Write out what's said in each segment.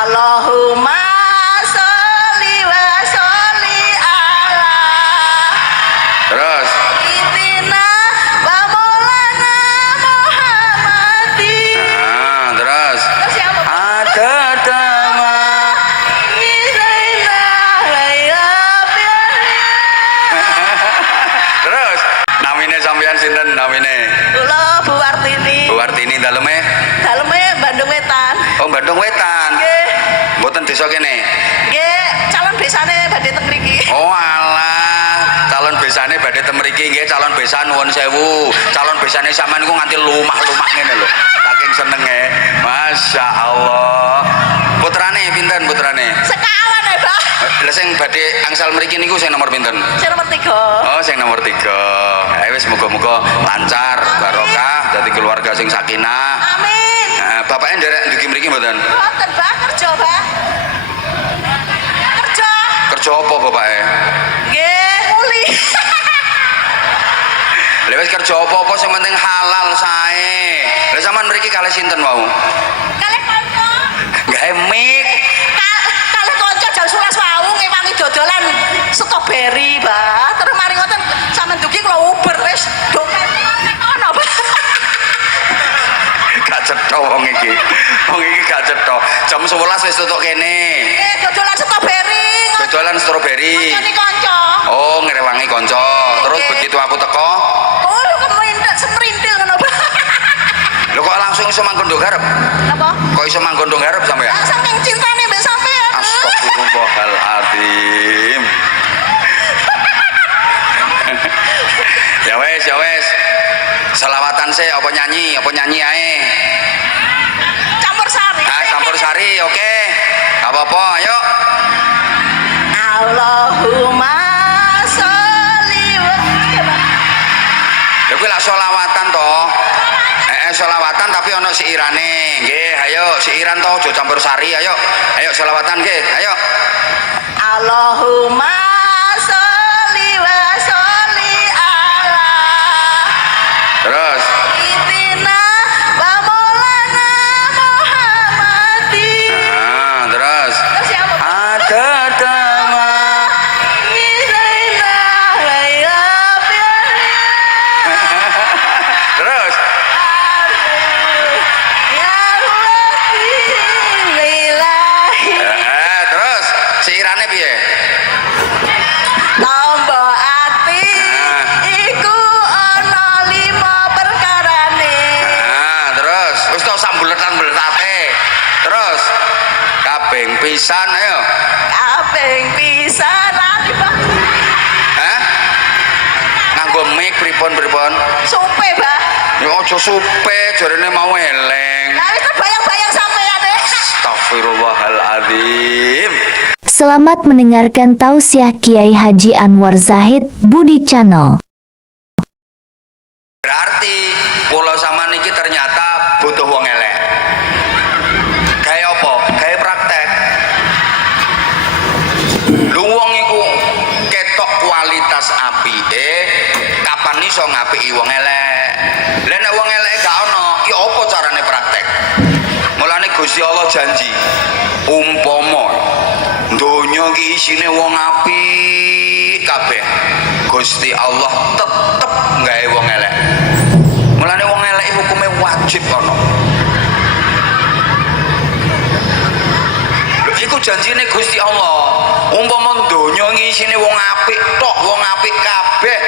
Allahumma sholli wa sholli ala Terus sayyidina wa maulana Muhammadin. terus Terus yang apa? ada dama. Terus namine sampean sinten namine? Kula Bu Wartini. Bu Wartini daleme? Daleme Bandung Wetan. Oh, Bandung Wetan. Nggih. Mboten desa kene. Nggih, calon besane badhe teng mriki. Oh alah, calon besane badhe teng mriki nggih, calon besan nuwun sewu. Calon besane sampean niku nganti lumah-lumah ngene lho. Saking senenge. Masya Allah. Putrane pinten putrane? Sekawan ya, Mbah. Lah sing badhe angsal mriki niku sing nomor pinten? Sing nomor 3. Oh, sing nomor 3. Ayo wis muga-muga lancar, barokah, dadi keluarga sing sakinah. Amin. Nah, bapaknya nderek ndugi mriki mboten? Mboten, Mbah, kerja, Mbah. Kerja. Kerja apa bapaknya? Nggih, muli. Lha wis kerja apa-apa sing penting halal sae. Lah sampean mriki kalih sinten wau? Kalih kanca. Gawe mik. Kalih kanca jam 11 wau ngewangi dodolan stroberi, Mbah. Terus mari ngoten sampean dugi kula Uber wis dompet ono, Mbah. Gak cetha wong iki. Wong iki gak cetha. Jam 11 wis tutuk kene. Dodolan stroberi. Dodolan stroberi. Ngene kanca. Oh, ngrewangi kanca. Terus begitu aku teko, Oh, kementek sprintil ngono, Mbah. lho kok langsung iso manggon ndok garep? Napa? Kok iso manggon ndok garep sampean? Saking cintane mbek sampean. Astagfirullahaladzim. Ya wes. Selawatan sih, apa nyanyi ae. Campur sari. Nah, campur sari, oke. Gak apa-apa, ayo. Allahumma sholli wa Ya kuwi lak selawatan toh. Selawatan tapi ono siirane. Nggih, ayo siiran toh, aja campur sari, ayo. Ayo selawatan nggih, ayo. Allahumma sholli wa sholli ala Terus sayyidina wa maulana Muhammadin. terus Terus yang apa? ada dama. Terus terus siirane piye? Tombo ati iku ana 5 perkarane. Terus wis tau sambuletan-buletate. Terus kaping pisan ayo. Kaping pisan lagi Pak. Hah? Nganggo mic pripun? Supe, Mbah. Ya aja supe, jarene mau eleng. Lah wis terbayang-bayang sampean deh. Astagfirullahaladzim. Selamat mendengarkan tausiah Kiai Haji Anwar Zahid Budi Channel. Berarti kula sama niki ternyata butuh wong elek. Kayak apa? Kayak praktek. Lu wong iku ketok kualitas apike, kapan iso ngapiki wong elek? Lah nek wong elek gak ono, ya apa carane praktek? Mulane Gusti Allah janji, umpama donya iki isine wong apik kabeh, Gusti Allah tetep gawe wong elek. Mulane wong elek hukume wajib ono. Lho iku janjine Gusti Allah. Umpama donya isine wong apik tok, wong apik kabeh,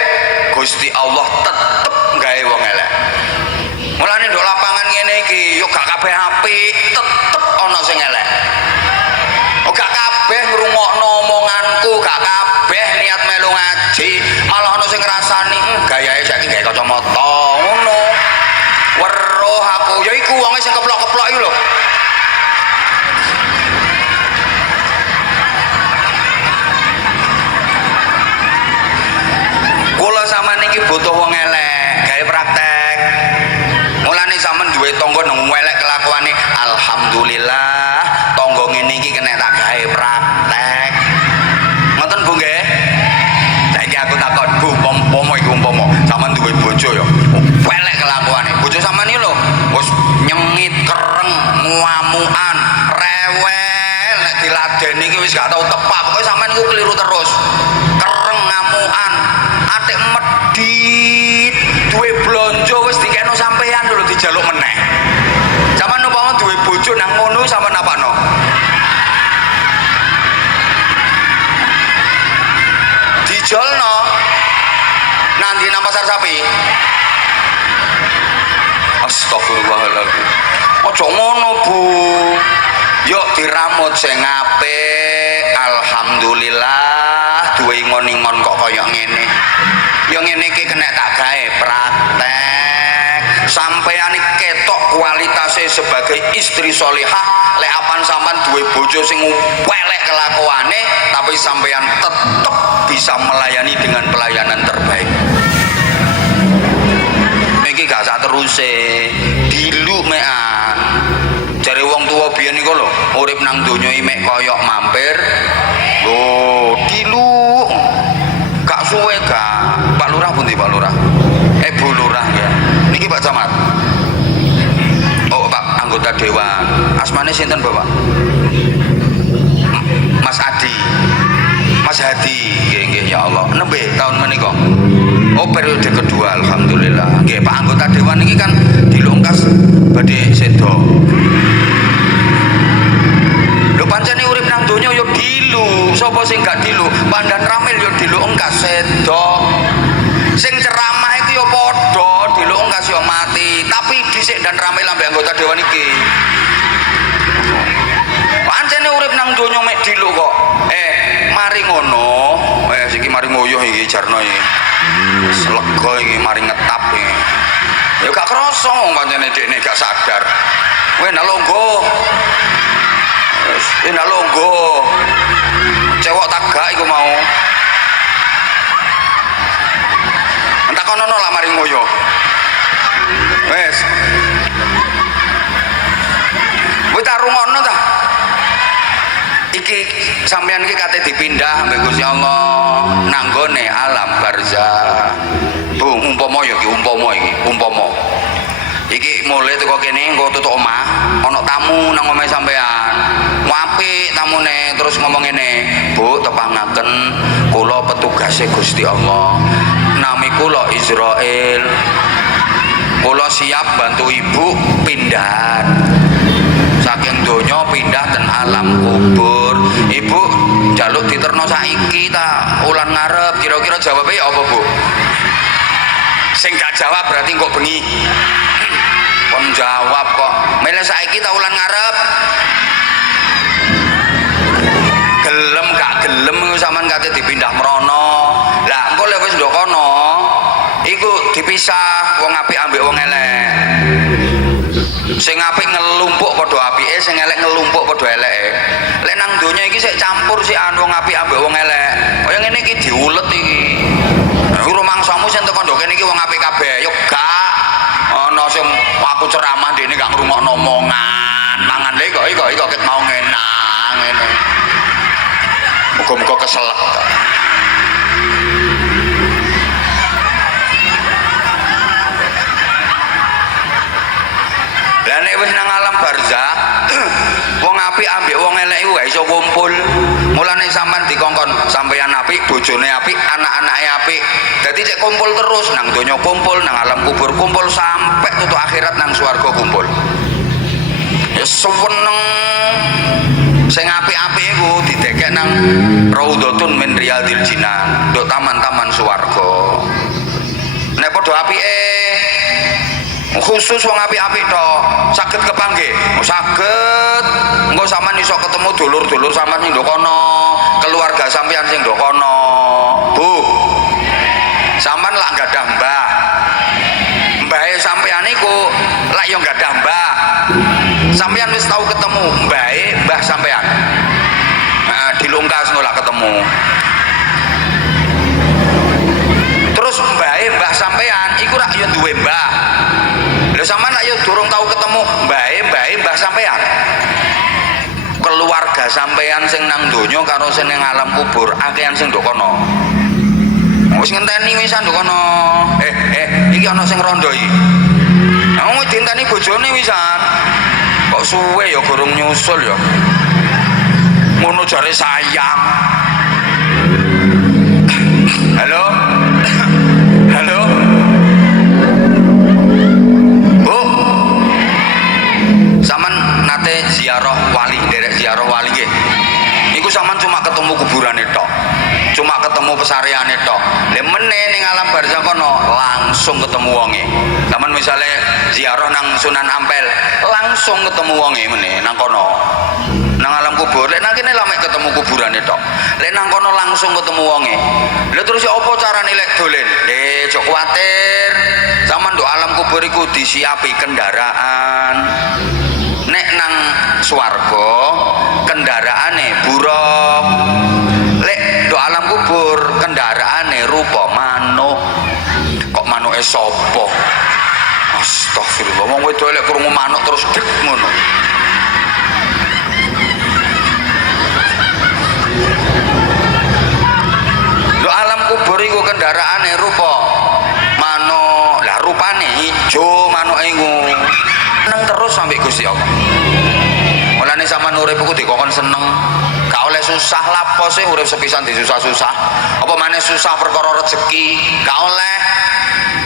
Gusti Allah tetep gawe wong elek. Mulane ndok lapangan ngene iki yo gak kabeh apik, tetep ana sing elek. Oh gak kabeh ngrungokno omonganku, gak kabeh niat melu ngaji, malah ana sing ngrasani gayahe saiki gawe kacamata ngono. Weruh aku, ya iku wong sing keplok-keplok iku lho. Kula sama niki butuh wong elek, gawe praktek. Mulane sampean duwe tangga nang elek kelakuane, alhamdulillah tangga ngene iki kena tak gawe praktek. Ngoten Bu nggih? Saiki aku takon, Bu, umpama iku umpama sampean duwe bojo ya. Elek kelakuane. Bojo sampean iki lho, wis nyengit, kereng, muamukan, rewel ngadeni iki wis gak tau tepak. Pokoke sampean ku keliru terus. Kereng ngamukan, atik medit, duwe blonjo wis dikekno sampean lho dijaluk meneh. Sampeyan umpama duwe bojo nang ngono sampean apakno? Dijolno. Nanti nang pasar sapi. Astagfirullahaladzim. Ojo ngono, Bu. Yuk diramut sing apik. Alhamdulillah duwe ingon-ingon kok kaya ngene. Ya ngene iki kena tak gawe praktek. Sampeyan ketok kualitasnya sebagai istri solihah. Lek apan sampean duwe bojo sing welek kelakuane, tapi sampeyan tetep bisa melayani dengan pelayanan terbaik. Iki gak sak teruse dilu mekan. Jare wong tuwa biyen iku lho, urip nang donya iki mek koyok mampir. Lho, dilu. Gak suwe gak. Pak Lurah pundi Pak Lurah? Bu Lurah ya. Niki Pak Camat. Oh, Pak anggota dewan. Asmane sinten, Bapak? Mas Adi. Mas Hadi. Nggih, ya Allah. Nembe tahun menika. Oh, periode kedua alhamdulillah. Nggih, Pak anggota dewan ini kan dilungkas badhe sedo. Lho pancene urip nang donya yo dilu, sapa sing gak dilu? Pandan Ramil yo dilu engkas sedo. Sing ceramah iku yo padha dilu engkas yo mati, tapi dhisik dan Ramil ambek anggota dewan iki. Pancene urip nang donya mek dilu kok. Mari ngono, iki mari ngoyo iki jarno iki. Lega iki mari ngetap iki. Ya gak krasa wong pancene dekne gak sadar. Kowe nak longgo. Wis nak longgo. Cewek tak gak iku mau. Entak kono lah mari ngoyo. Wis. Kowe tak rungokno ta? Iki sampeyan iki kate dipindah ambek Gusti Allah nanggone alam barzah. Bu, umpama ya iki umpama. Iki mulai teko kene engko tutuk omah, ana tamu nang omahe sampean. Apik tamune terus ngomong ngene, "Bu, tepangaken kula petugase Gusti Allah. Nami kula Israil. Kula siap bantu Ibu pindah. Saking donya pindah ten alam kubur. Ibu jaluk diterno saiki ta ulan ngarep." Kira-kira jawabnya ya apa, Bu? Sing gak jawab berarti kok bengi. Kon jawab kok. Mele saiki ta ulan ngarep. Gelem gak gelem iku sampean kate dipindah mrono. Lah engko lek wis ndok kono, iku dipisah wong apik ambek wong elek. Sing apik ngelumpuk padha apike, sing elek ngelumpuk padha eleke. Lek nang donya iki sik campur sik wong apik ambek wong elek. Kaya ngene iki diulet iki. Rumangsamu sing teko ndok kene iki wong apik kabeh. Yo gak ana sing aku ceramah dene gak ngrungokno omongan. Mangan lho kok ket mau ngenak ngene. Muga-muga keselak. Lah nek wis nang alam barzah, wong apik ambek wong elek iku gak iso kumpul. Mulane sampean dikongkon sampeyan apik, bojone apik, anak-anake apik. Dadi cek kumpul terus nang donya kumpul, nang alam kubur kumpul sampai tutuk akhirat nang swarga kumpul. Ya seneng. Sing apik-apik iku didekek nang Raudhatun min Riyadil Jinan, nduk taman-taman swarga. Nek padha apike khusus wong apik-apik tok saged kepanggih. Saged engko sampean iso ketemu dulur-dulur sampean sing ndok kono, keluarga sampean sing ndok kono. Bu, sampean lak gadah mbah. Mbahe sampean iku lak yo gadah mbah. Sampean wis tau ketemu mbahe mbah sampean. Dilungkas ngono lak ketemu. Terus mbahe mbah sampean iku rak yo duwe mbah. Lha sampean lak yo durung tau ketemu mbahe mbah sampean. Keluarga sampean sing nang donya karo sing ning alam kubur akehan sing ndok kono. Wis ngenteni wisan ndok kono. Iki ana sing rondo iki. Wong dinteni bojone wisan. Kok suwe ya gorong nyusul ya. ngono jare sayang. Halo. Halo. Bu. Saman nate ziarah wali, derek ziarah wali nggih. Iku saman cuma ketemu kuburane tok. Cuma ketemu pesareane tok. Lah meneh ning alam barzakh kono langsung ketemu wonge. Saman misale ziarah nang Sunan Ampel, langsung ketemu wonge meneh nang kono. Nang alam kubur, lek nang kene lame ketemu kuburane tok. Lek nang kono langsung ketemu wonge. Lha terus ya apa carane lek dolen? Jok kuwatir. Saman nduk alam kubur iku disiapi kendaraan. Nek nang swarga kendaraane buruk. Lek nduk alam kubur kendaraane rupa manuk. Kok manuke sapa? Astagfirullah. Wong wedok lek krungu manuk terus dek ngono. Alam kubur iku kendaraane rupa manuk. Lah rupane ijo manuke iku. Seneng terus sampai Gusti Allah. Mulane sampean urip iku dikokon seneng. Gak oleh susah lapo sih urip sepisan disusah-susah. Apa maneh susah perkara rezeki? Gak oleh.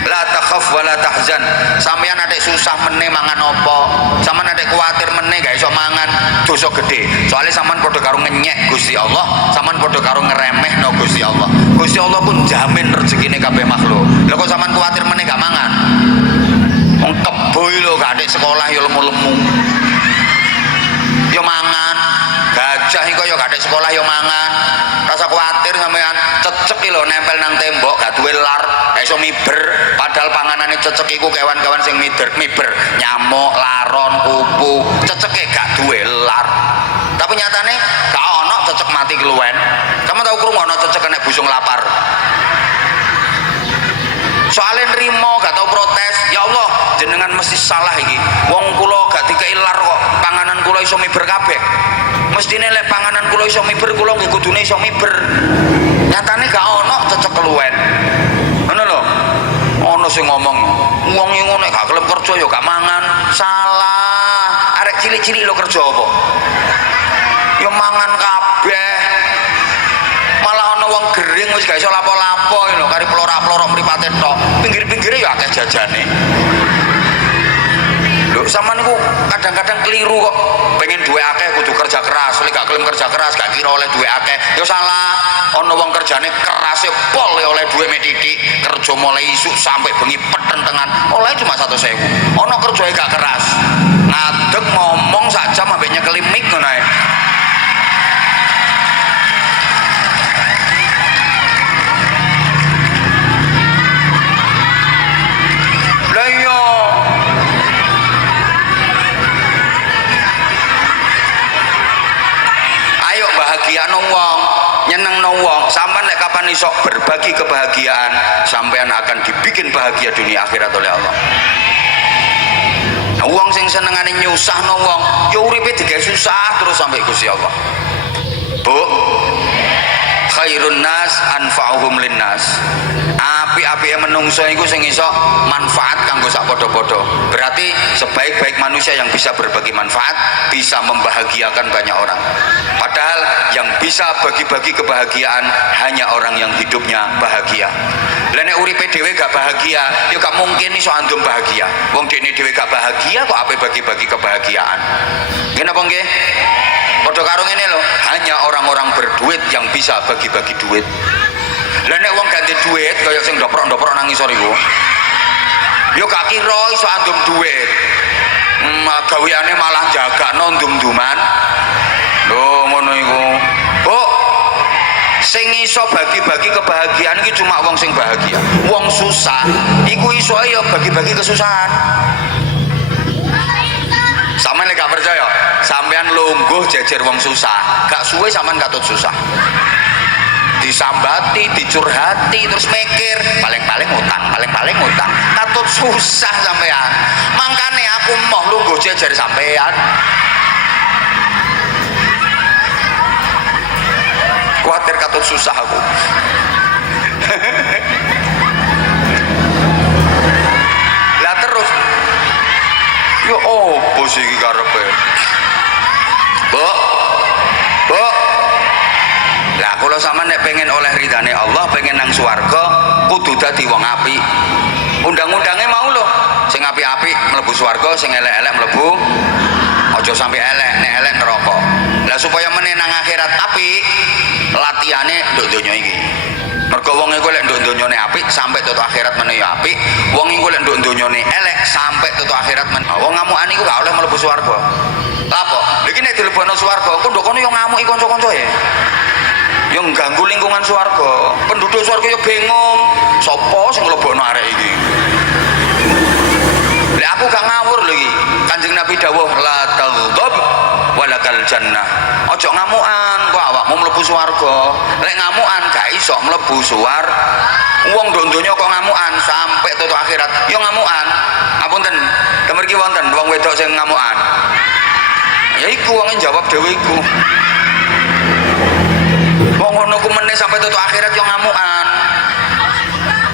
La takhaf wa la tahzan. Sampeyan adek susah meneh mangan apa? Sampeyan adek kuwatir meneh gak iso mangan, dosa gede. Soalnya sampeyan padha karo ngenyek Gusti Allah, sampeyan padha karo ngeremehno Gusti Allah. Gusti Allah pun jamin rezekine kabeh makhluk. Lha kok sampeyan kuwatir meneh gak mangan? Wong kebo lho gak adek sekolah ya lemu-lemu. Ya mangan. Gajah iku ya gak adek sekolah ya mangan. Rasa kuwatir sampeyan cecek lho nempel nang tembok gak duwe lar, gak iso miber. Padahal panganane cecek iku kewan-kewan sing miber, nyamuk, laron, kupu, ceceke gak duwe lar. Tapi nyatane gak ono cecek mati keluwen. Kamu tahu krungu ono cecek nek busung lapar. Soalnya nrimo gak tau protes. Ya Allah, jenengan mesti salah iki. Wong kula gak dikei lar kok panganan kula iso miber kabeh. Mestine lek panganan kula iso miber, kula nggih kudune iso miber. Nyatane gak ono cecek keluwen. Ngono lho. Ono sing ngomong, wong ngono nek gak gelem kerja ya gak mangan. Salah. Arek cilik-cilik lho kerja apa? Ya mangan kabeh. Malah ono wong gering wis gak iso lapo-lapo lho, kari plorak-plorok mripate tok. Pinggir-pinggire ya akeh jajane. Lho sampean niku kadang-kadang keliru kok. Pengen duwe akeh kudu kerja keras, lek gak gelem kerja keras gak kira oleh duwe akeh. Ya salah. Ana wong kerjane kerase pol ya oleh duwe mek titik, kerja mulai isuk sampai bengi petentengan, oleh cuma 100.000. Ana kerjae gak keras. Ngadeg ngomong sak jam ambek nyekeli mik ngono ae. Lah iya. Ayo bahagiano wong, nyenengno wong. Sampean lek kapan iso berbagi kebahagiaan, sampean akan dibikin bahagia dunia akhirat oleh Allah. Nah, wong sing senengane nyusahno wong, ya uripe digawe susah terus sampai Gusti Allah. Bu, khairun nas anfa'uhum linnas. Api-apike menungso iku sing iso manfaat kanggo sak padha-padha. Berarti sebaik-baik manusia yang bisa berbagi manfaat, bisa membahagiakan banyak orang. Padahal yang bisa bagi-bagi kebahagiaan hanya orang yang hidupnya bahagia. Lah nek uripe dhewe gak bahagia, ya gak mungkin iso andum bahagia. Wong dene dhewe gak bahagia kok ape bagi-bagi kebahagiaan. Nggih napa nggih? Padha karo ngene lho, hanya orang-orang berduit yang bisa bagi-bagi duit. Lah nek wong ganti duit kaya sing ndoprok-ndoprok nang ngisor iku, ya gak kira iso andum duit. Gaweane malah jagakno ndum-nduman. Lho ngono iku. Bu, sing iso bagi-bagi kebahagiaan iki cuma wong sing bahagia. Wong susah iku iso ya bagi-bagi kesusahan. Sampeyan lek gak percaya, sampeyan lungguh jejer wong susah, gak suwe sampeyan katut susah. Disambati, dicurhati, terus mikir, paling-paling utang, katut susah sampeyan. Makane aku mau lungguh jejer sampeyan. Kuatir katut susah aku. Lah terus yo opo sih iki karepe? Bu, Mula sampean nek pengen oleh ridane Allah, pengen nang swarga, kudu dadi wong apik. Undang-undangnya mau lho, sing apik-apik mlebu swarga, sing elek-elek mlebu aja sampai elek, nek elek neraka. Lah supaya meneh nang akhirat apik, latihane nduk donya iki. Mergo wong iku lek nduk donyane apik sampai tutuk akhirat meneh ya apik, wong iku lek nduk donyane elek sampai tutuk akhirat meneh. Wong ngamukan iku gak oleh mlebu swarga. Lha apa? Lha iki nek dilebokno swarga, kok nduk kono yo ngamuki kanca-kancae. Yo ngganggu lingkungan swarga. Penduduk swarga yo bingung, sapa sing nglebokno arek iki? Lek aku gak ngawur lho iki. Kanjeng Nabi dawuh la taghdab walakal jannah. Ojo ngamukan, kok awakmu mlebu swarga. Lek ngamukan gak iso mlebu swarga. Wong ndondonya kok ngamukan sampai tutuk akhirat yo ngamukan. Apunten, kemergi wonten wong wedok sing ngamukan. Ya iku wong jawab dhewe iku. Wong ngono ku meneh sampai tutuk akhirat yo ngamukan.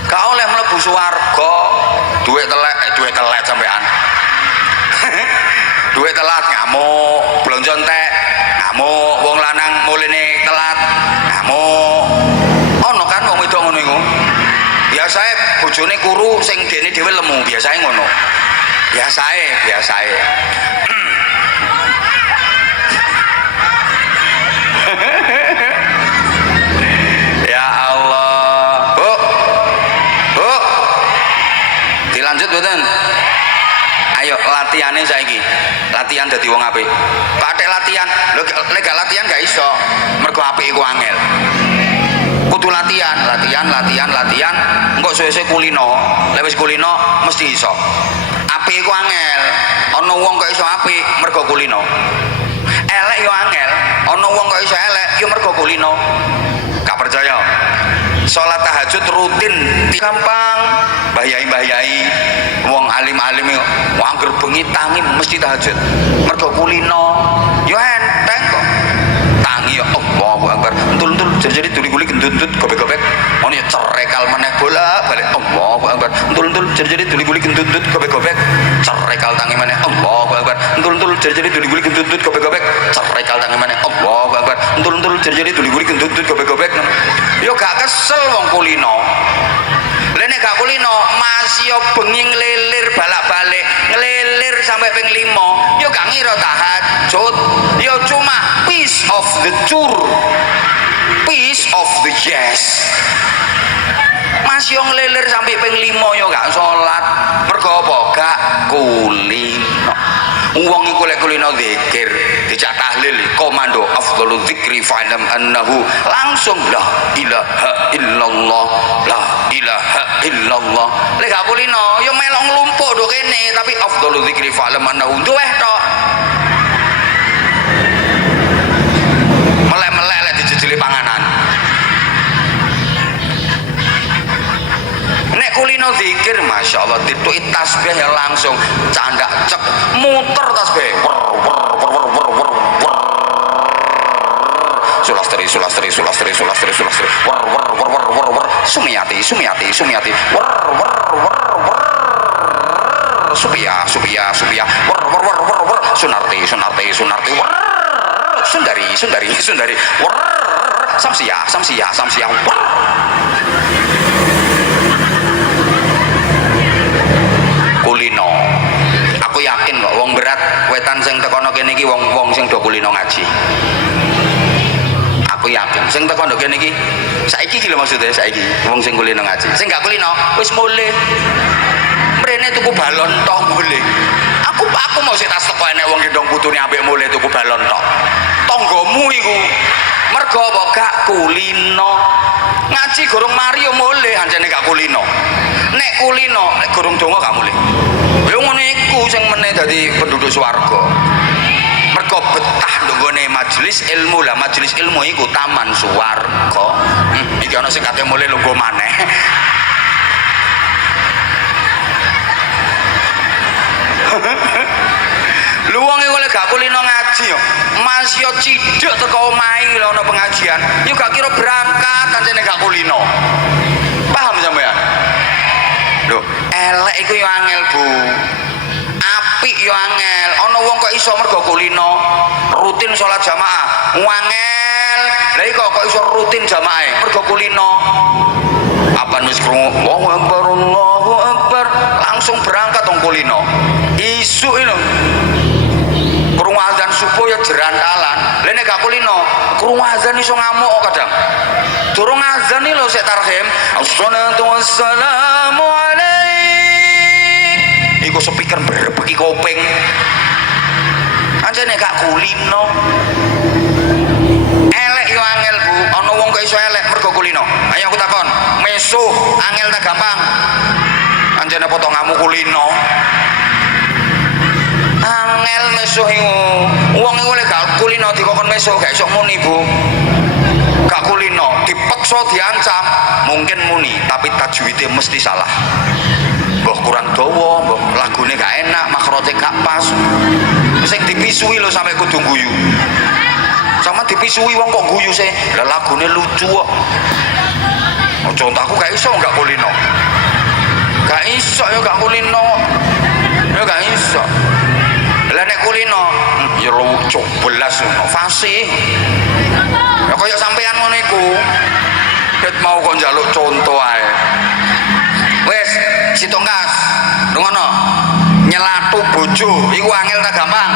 Gak oleh mlebu swarga. Duit telet sampean. Duit telat ngamuk, blonjo entek ngamuk, wong lanang mulene telat ngamuk. Ono kan wong wedok ngono iku. Biasae bojone kuru sing dene dhewe lemu, biasae ngono. Biasae. Ya Allah. Bu. Dilanjut mboten? Ayo latihane saiki. Latihan dadi wong apik. Pathek latihan, lho lek gak latihan gak iso. Mergo apik iku angel. Kudu latihan. Engko suwe-suwe kulino. Lek wis kulino mesti iso. Apik iku angel. Ana wong kok iso apik mergo kulino. Elek yo angel. Ana wong kok iso elek yo mergo kulino. Gak percaya? Sholat tahajud rutin gampang. Mbah Yai wong alim-alim wong angger bengi tangi mesti tahajud mergo kulino yo enteng kok tangi ya Allahu Akbar entul-entul jadi tuli-tuli gendut-gendut gobek-gobek ono ya cerekal meneh bolak-balik Allahu Akbar entul-entul jadi tuli-tuli gendut-gendut gobek-gobek cerekal tangi meneh Allahu Akbar entul-entul jadi tuli-tuli gendut-gendut gobek-gobek cerekal tangi meneh Allahu Akbar entul-entul jadi tuli-tuli gendut-gendut gobek-gobek yo gak kesel wong kulino. Lene gak kulino masih yo bengi ngelilir balak-balik ngelilir sampai ping 5 yo gak ngira tahajud yo cuma piece of the tour piece of the yes masih yo ngelilir sampai ping 5 yo gak sholat mergo apa gak kulino. Wong iku lek kulino zikir dijak tahlil komando afdhalu dzikri fa'lam annahu langsung la ilaha illallah lek gak kulino yo melok nglumpuk do kene tapi afdhalu dzikri fa'lam annahu duweh tok melek-melek lek dijejeli panganan. Nek kulino zikir masya Allah dituki tasbih ya langsung candak cek muter tasbih sulastri sumiyati supia sunarti sundari samsia kulino. Aku yakin kok wong berat wetan sing tekono kene iki wong sing do kulino ngaji. Aku yakin sing tekono kene iki saiki iki lho maksudnya saiki wong sing kulino ngaji. Sing gak kulino wis mulih. Mrene tuku balon tok mulih. Aku mau sik tas teko enek wong gendong putune ambek mulih tuku balon tok. Tanggamu iku mergo apa gak kulino. Ngaji gorong mari yo mulih anjene gak kulino. Nek kulino nek gorong donga gak mulih. Lha ngono iku sing meneh dadi penduduk swarga. Mergo betah nggone majelis ilmu lah, majelis ilmu iku taman swarga. Iki ana sing kate mulih lungguh maneh. Lu wong iku lek gak kulino ngaji yo, Mas yo cidhek teko omahe lho ana pengajian, yo gak kira berangkat anjene gak kulino. Paham sampean? Lho, elek iku yo angel, Bu. Apik yo angel. Ana wong kok iso mergo kulino, rutin salat jamaah. Wangel Lah iki kok iso rutin jamaah mergo kulino. Apa wis krungu Allahu Akbar langsung berangkat wong kulino. Isuk lho. Krungu azan subuh ya jerantalan. Lah nek gak kulino, krungu azan iso ngamuk kadang. Durung azan iki lho sik tarhim. Assalatu wassalamu alaik. Iku speaker berbeki kuping. Anjene gak kulino. Elek yo angel Bu, ana wong kok iso elek mergo kulino. Ayo aku takon, mesu angel ta gampang? Anjene potonganmu kulino. Angel mesu iku. Wong iku lek gak kulino dikokon mesu gak iso muni Bu. Gak kulino, dipeksa diancam, mungkin muni, tapi tajwidnya mesti salah. Mbah kurang dawa, mbah lagune gak enak, makrote gak pas. Sing dipisui lho sampe kudu guyu. Sama dipisui wong kok guyu sih. Lah lagune lucu kok. Contohku gak iso gak kulino. Gak iso ya gak kulino. Ya gak iso. Lah nek kulino ya lucu belas fasih. Ya kaya sampean ngono iku. Ket mau kok njaluk contoh ae. Wes, Sitongkas. Ngono. Nyelatu bojo iku angel ta gampang?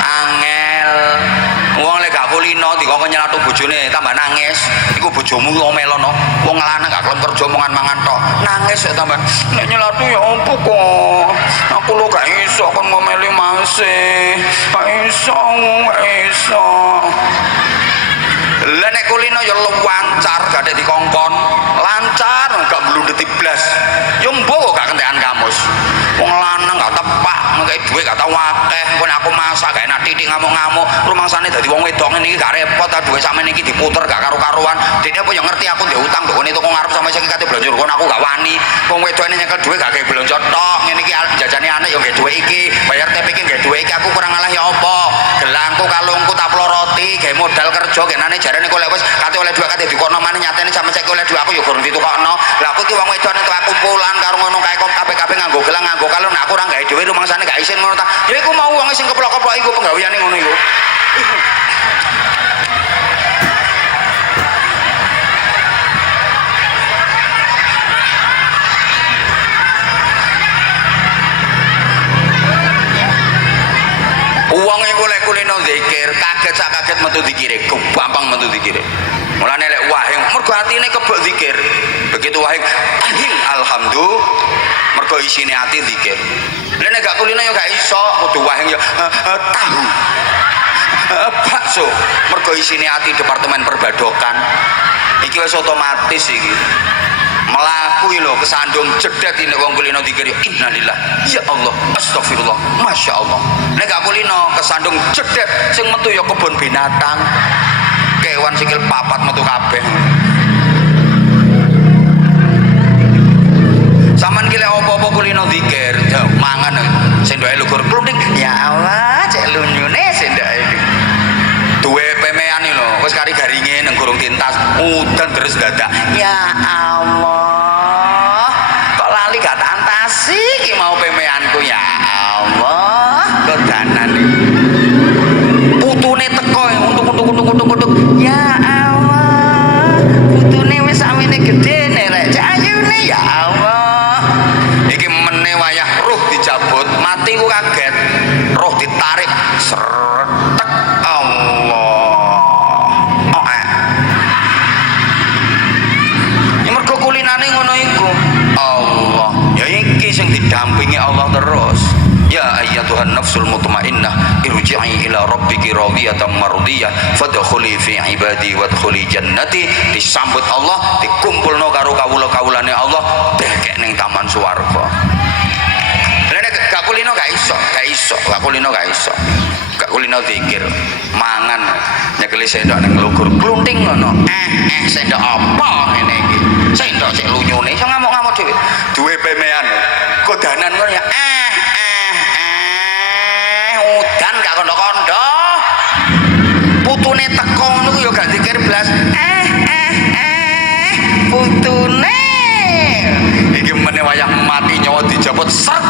Angel. Wong lek gak kulino dikon nyelatu bojone tambah nangis. Iku bojomu omelono. Wong lanang gak kelem kerja mangan-mangan tok. Nangis kok tambah. Nek nyelatu ya opo kok. Aku lho gak iso kon ngomeli masih. Gak iso, gak iso. Lah nek kulino ya lancar gak ada dikongkon. Lancar gak mlundeti blas. Yo mbok kok gak kentekan kamus. Wong lanang gak tepak, ngekek dhuwit gak tau akeh. Kon aku masak gak enak titik ngamuk-ngamuk. Rumangsane dadi wong wedok ngene iki gak repot ta dhuwit sampeyan iki diputer gak karu-karuan. Dene apa yo ngerti aku ndek utang kok ngene toko ngarep sampe sing kate blonjo kon aku gak wani. Wong wedok ini nyekel dhuwit gak gawe blonjo tok. Ngene iki jajane anak yo gawe dhuwit iki. Bayar TP iki gawe dhuwit iki aku kurang alah ya apa? Gelangku kalungku tak roti gawe modal kerja genane jarene kok lek wis kate oleh dhuwit kate dikono maneh nyatene sampe saiki oleh dhuwit aku yo gurung ditukokno. Lah aku iki wong wedok nek kumpulan karo ngono kae kok kabeh-kabeh nganggo gelang nganggo kalung aku ora gawe dhewe rumangsane gak isin ngono ta. Ya iku mau wong sing keplok-keplok iku penggaweane ngono iku. Uang iku lek kulino zikir, kaget sak kaget metu dikire, gampang metu dikire. Mulane lek wahing mergo atine kebek zikir. Begitu wahing ahing alhamdulillah mergo isine ati zikir. Lha nek gak kulino ya gak iso, kudu wahing ya tahu. Bakso mergo isine ati departemen perbadokan. Iki wis otomatis iki. Melaku lho kesandung jedet ini wong kulino dikir innalillah ya Allah astagfirullah masya Allah. Nek gak kulino kesandung jedet sing metu ya kebun binatang kewan sikil papat metu kabeh. Saman ki lek apa-apa kulino dikir ya mangan sendoke lugur kluthing ya Allah cek lunyune sendoke iki duwe pemean lho wis kari garinge nang gurung tintas udan terus dadak ya Allah kok lali gak tak antasi ki mau pemeanku ya Allah kedanan putune teko untuk ya Allah putune wis samene gedene rek ayune ya Allah iki meneh wayah ruh dicabut mati ku kaget roh ditarik sretek Allah mergo kulinane ngono iku Allah ya iki sing didampingi Allah terus ya ayyatuhan nafsul mutmainnah irji'i ila rabbiki radiyatan mardiyah fadkhuli fi ibadi wadkhuli jannati. Disambut Allah dikumpulno karo kawula-kawulane Allah dekek ning taman swarga. Lha gak kulino gak iso gak kulino gak iso gak kulino zikir mangan nyekeli sendok ning lugur klunting ngono sendok apa ngene iki sendok sik lunyune iso ngamuk-ngamuk dhewe duwe pemean kodanan ngono ya udan gak kondo-kondo putune teko ngono ku ya gak zikir blas putune iki meneh wayah mati nyawa dijabut sret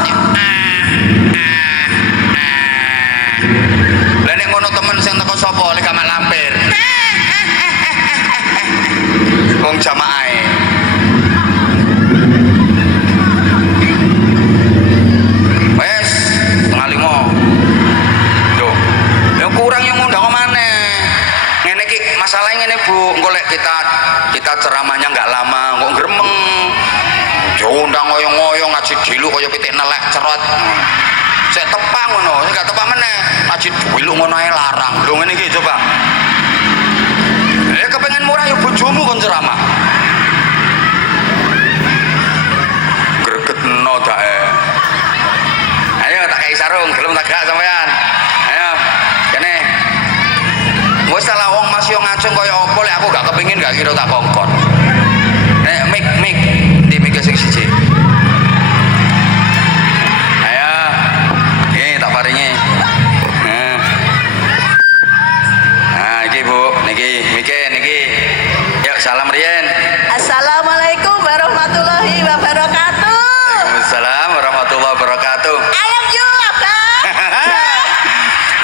lah nek ngono temen sing sapa lek gak lampir. Wong jamaahe. Wes, tengah 5. Yo. Ya kurang yang ngundang maneh. Ngene iki masalahnya ngene Bu, engko lek kita ceramahnya enggak lama, kok gremeng. Diundang ngoyo-ngoyo ngaji dilu kaya pitik nelek cerot. Sik tepang ngono, sik gak tepang meneh. Ngaji dilu ngono ae larang. Lho ngene iki coba. Kepengen murah ya bojomu kon ceramah. Gregetno dae. Ayo tak kei sarung, gelem tak gak sampean. Ayo. Kene. Wis salah wong Mas yo ngacung kaya apa lek aku gak kepengin gak kira tak kongkon. Nek mik di mik sing siji. Ayo. Nggih tak paringi. Nah, iki Bu, niki niki. Yuk salam riyen. Assalamualaikum warahmatullahi wabarakatuh. Waalaikumsalam warahmatullahi wabarakatuh. I love you, Abang.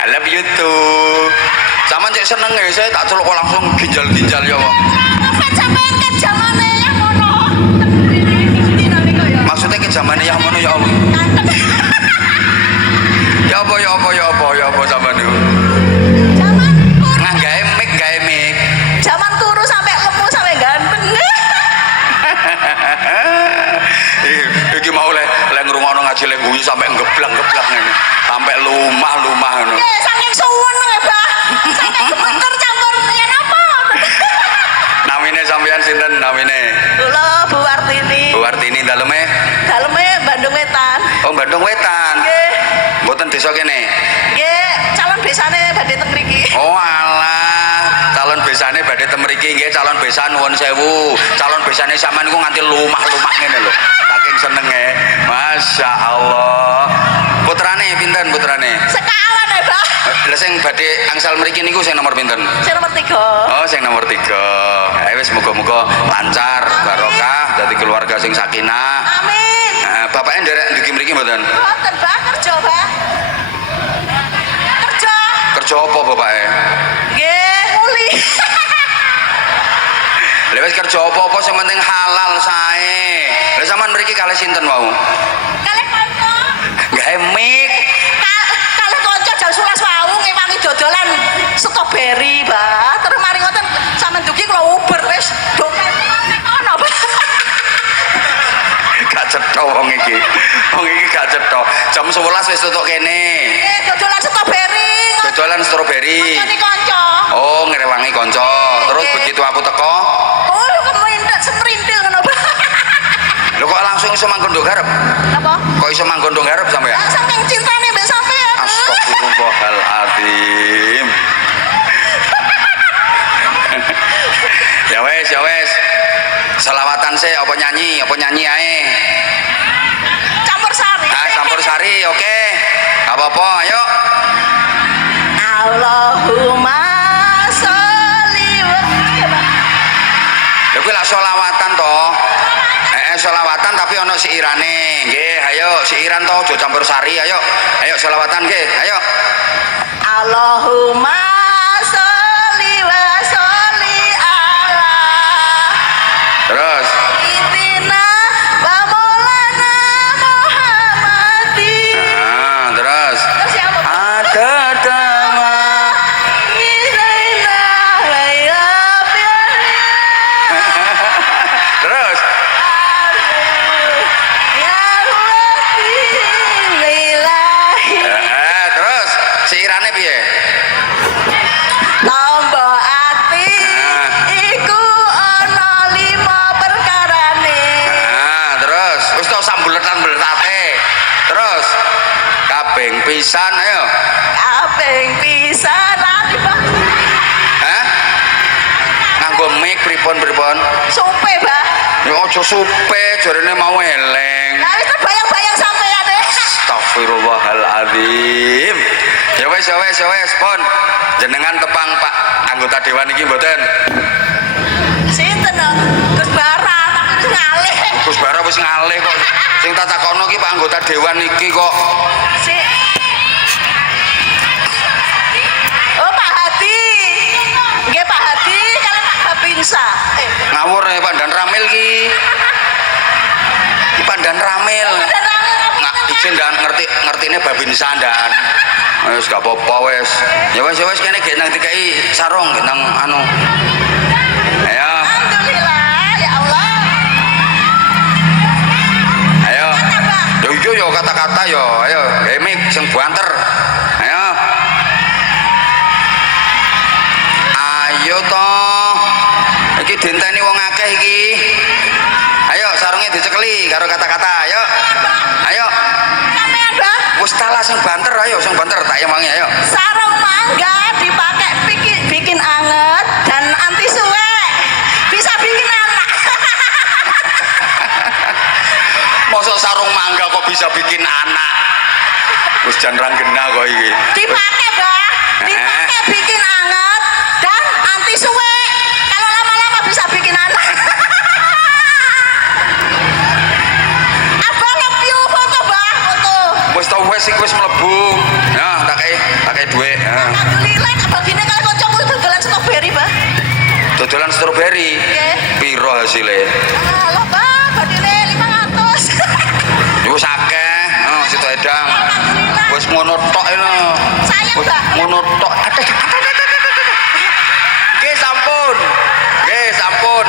I love you too. Sama cek seneng ya, saya tak celuk langsung ginjal-ginjal ya, Pak. Kan sampean ke zamane yang ngono. Maksudnya ke zamane yang ngono ya Allah. Ya apa sampean niku. Zaman Nah, gawe mic. zaman turu sampai lemu sampai ganteng. Iki mau le ngrungokno ngaji le guyu sampai ngeblak-ngeblak ngene. Sampai lumah ngono. Ya saking suwen ya, Bah. Sampai gemeter campur yen apa? Namine sampean sinten namine? Kula Bu Wartini. Bu Wartini daleme? Daleme Bandung Wetan. Oh, Bandung Wetan. Nggih. Mboten desa kene. Nggih, calon besane badhe teng mriki. Oh alah, calon besane badhe teng mriki nggih, calon besan nuwun sewu. Calon besane sampean niku nganti lumah-lumah ngene lho. Saking senenge. Masya Allah. Putrane pinten putrane? Sekawan ya, Bah. Lah sing badhe angsal mriki niku sing nomor pinten? Sing nomor 3. Oh, sing nomor 3. Wis muga-muga lancar, barokah, dadi keluarga sing sakinah. Amin. Bapaknya nderek ndugi mriki mboten? Mboten, Bah, kerja, Bah. Kerja. Kerja apa bapaknya? Nggih, muli. Lha wis kerja apa-apa sing penting halal sae. Lha sampean mriki kalih sinten wau? Kalih kanca. Gawe mic. Kalih kanca jam 11 wau ngewangi dodolan stroberi, Bah. Terus mari ngoten sampean dugi kula Uber wis dompet ono, Bah. Gak cetha wong iki. Wong iki gak cetha. Jam 11 wis tutuk kene. Nggih, dodolan stroberi. Dodolan stroberi. Kancane kanca. Oh, ngrewangi kanca. Terus Oke. begitu aku teko, Oh, kemendak seprintil ngono, Bah. lho kok langsung iso manggon ndok garep? Napa? Kok iso manggon ndok garep sampean? Ah, saking cintane mbek sampean. Astagfirullahaladzim. Ya wes. Selawatan sih, apa nyanyi ae. Campur sari. Campur sari, oke. Gak apa-apa, ayo. Allahumma sholli wa sallim. Ya kuwi lak selawatan toh. Selawatan tapi ono siirane. Nggih, ayo siiran toh, aja campur sari, ayo. Ayo selawatan nggih, ayo. Allahumma sholli wa sholli ala Terus. sayyidina wa maulana Muhammadin. Nah, terus. Terus siapa? Ada dama. Mizaina laila Terus. ya Rabbi lillahi Terus siirane piye? tombo ati iku ana 5 perkarane. Terus wis tau sambuletan-buletate. Terus kaping pisan ayo. Kaping pisan lali Bang. Hah? Nganggo mic pripun? Supe, Bah. Ya aja supe, jarene mau eleng. Lah wis bayang-bayang sampean deh. Astagfirullahaladzim. Ya wes, pon. Jenengan tepang Pak anggota dewan iki mboten? Sinten no? Gus Bara tapi ngalih. Gus Bara wis ngalih kok. Sing tak takono iki Pak anggota dewan iki kok. Si Oh, Pak Hadi. ngawur ya Pandan Ramil ki. Ki Pandan Ramil. Nggak izin dan ngertine babin sandan. Wis gak apa-apa wis. Ya wis kene ge nang dikai sarung ge nang anu. Ayo. Alhamdulillah ya Allah. Ayo. Yo kata-kata yo. Ayo, gawe mik sing banter. Ayo. Ayo toh. Iki dinteni wong akeh iki. Ayo sarungnya dicekeli karo kata-kata. Ayo. Ayo. Sampean, Mbah. Wis kalah sing banter ayo sing banter tak emangi ayo. Sarung mangga dipakai bikin anget dan anti suwek. Bisa bikin anak. Mosok sarung mangga kok bisa bikin anak. Wis jan ranggena kok iki. Dipakai, Mbah. Dipakai bikin anget dan anti suwek. Kalau lama-lama bisa bikin anak. Abang view foto, Mbah, foto. Wis tau wis iki wis mlebu. Ya, tak kei dhuwit. Alhamdulillah, begini kalau kocok dodolan strawberry, Mbah. Dodolan stroberi. Nggih. Piro hasilnya? Halo, Mbah, badine 500. Wis akeh. Oh, situ edang. Alhamdulillah. Wis ngono tok eno. Sayang, Wis Mbah. ngono tok. Nggih sampun. Nggih sampun.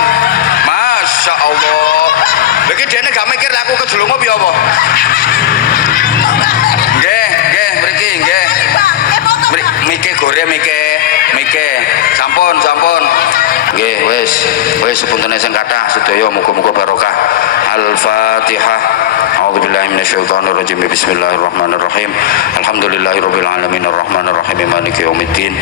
Masya Allah. Lagi dene gak mikir aku kejlungu piye apa? Nggih, mriki nggih. Mbah, foto, Mbah. Mike gore Mike. Sampun. Nggih, wis sepuntene sing kathah sedaya muga-muga barokah. Al-Fatihah. A'udzubillahi minasyaitonir rajim. Bismillahirrahmanirrahim. Alhamdulillahirabbil alamin arrahmanir rahim maliki yaumiddin.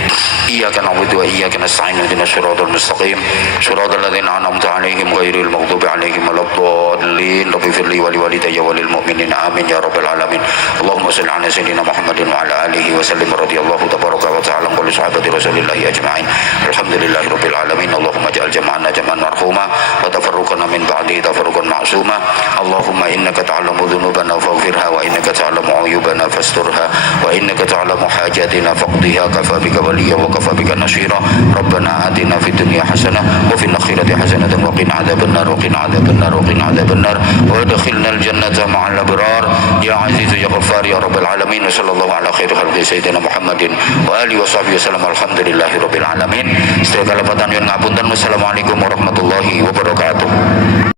Iyyaka na'budu wa iyyaka nasta'in ihdinas siratal mustaqim. Siratal ladzina an'amta 'alaihim ghairil maghdubi 'alaihim waladdallin. Rabbi firli wa liwalidayya wa lil mu'minin amin ya rabbal alamin. Allahumma shalli 'ala sayyidina Muhammadin wa 'ala alihi wa sallim radhiyallahu tabaraka wa ta'ala an sahabati rasulillahi ajma'in. Alhamdulillahirabbil alamin. Allahumma ij'al jam'ana jam'an marhuma wa tafarruqana min ba'di tafarruqan ma'suma. Allahumma innaka ta'lamu dhunubana faghfirha wa innaka ta'lamu 'uyubana fasturha wa innaka ta'lamu hajatina faqdiha kafa bika waliya wa kafa bika nasira. Rabbana atina fid dunya hasanah wa fil akhirati hasanah wa qina adzabannar wa qina adzabannar wa qina adzabannar wa adkhilna al jannata ma'al abrar ya aziz ya ghaffar ya rabbal alamin. Wa sallallahu ala khairi khalqi sayyidina Muhammadin wa alihi wa sahbihi wasallam. Alhamdulillahirabbil alamin. Sedaya kalebatan nyuwun ngapunten. Wassalamualaikum warahmatullahi wabarakatuh.